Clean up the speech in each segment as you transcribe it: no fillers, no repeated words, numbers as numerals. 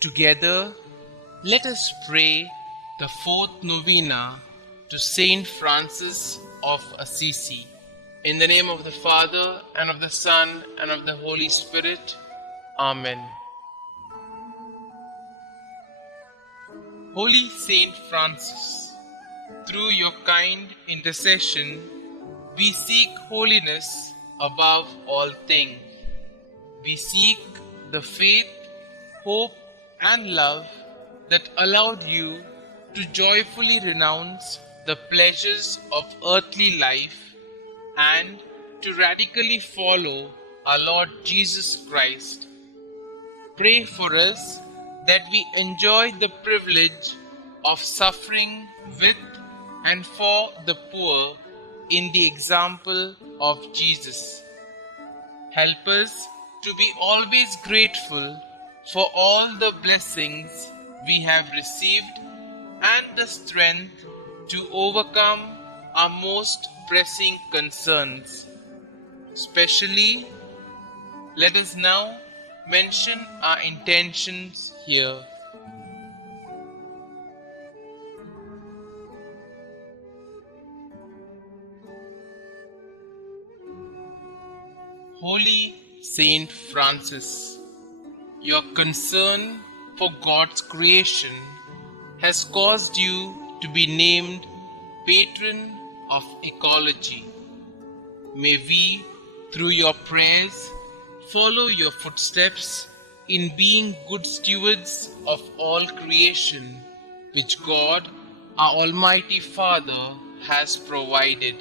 Together, let us pray the fourth novena to St Francis of Assisi. In the name of the Father, and of the Son, and of the Holy Spirit. Amen. Holy Saint Francis, through your kind intercession, we seek holiness above all things. We seek the faith, hope, and love that allowed you to joyfully renounce the pleasures of earthly life and to radically follow our Lord Jesus Christ. Pray for us that we enjoy the privilege of suffering with and for the poor in the example of Jesus. Help us to be always grateful for all the blessings we have received and the strength to overcome our most pressing concerns. Especially, let us now mention our intentions here. Holy Saint Francis, your concern for God's creation has caused you to be named patron of ecology. May we, through your prayers, follow your footsteps in being good stewards of all creation which God, our Almighty Father, has provided.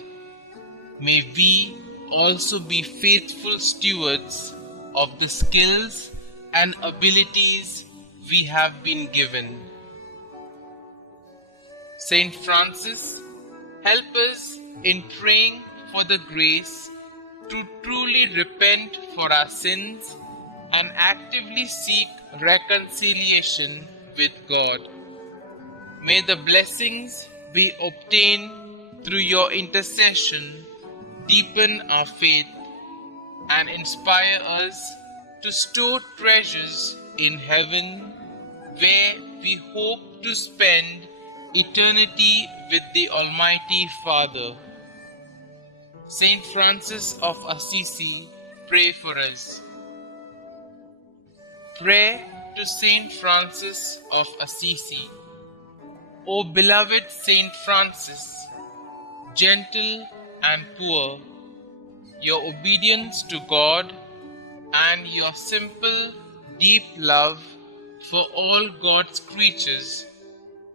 May we also be faithful stewards of the skills and abilities we have been given. Saint Francis, help us in praying for the grace to truly repent for our sins and actively seek reconciliation with God. May the blessings we obtain through your intercession deepen our faith and inspire us to store treasures in heaven, where we hope to spend eternity with the Almighty Father. Saint Francis of Assisi, pray for us. Prayer to Saint Francis of Assisi. O beloved Saint Francis, gentle and poor, your obedience to God and your simple, deep love for all God's creatures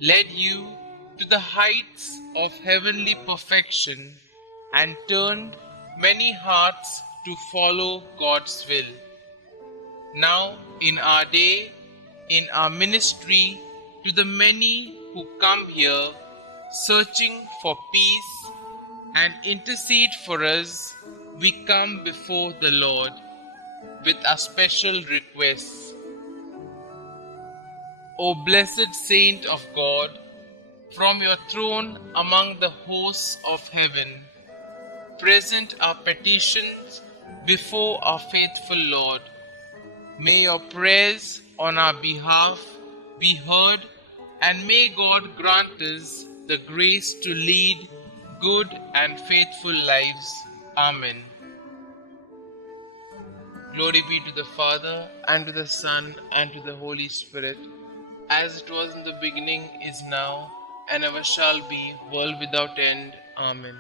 led you to the heights of heavenly perfection and turned many hearts to follow God's will. Now, in our day, in our ministry, to the many who come here searching for peace and intercede for us, we come before the Lord with our special requests. O blessed Saint of God, from your throne among the hosts of heaven, present our petitions before our faithful Lord. May your prayers on our behalf be heard, and may God grant us the grace to lead good and faithful lives. Amen. Glory be to the Father, and to the Son, and to the Holy Spirit, as it was in the beginning, is now, and ever shall be, world without end. Amen.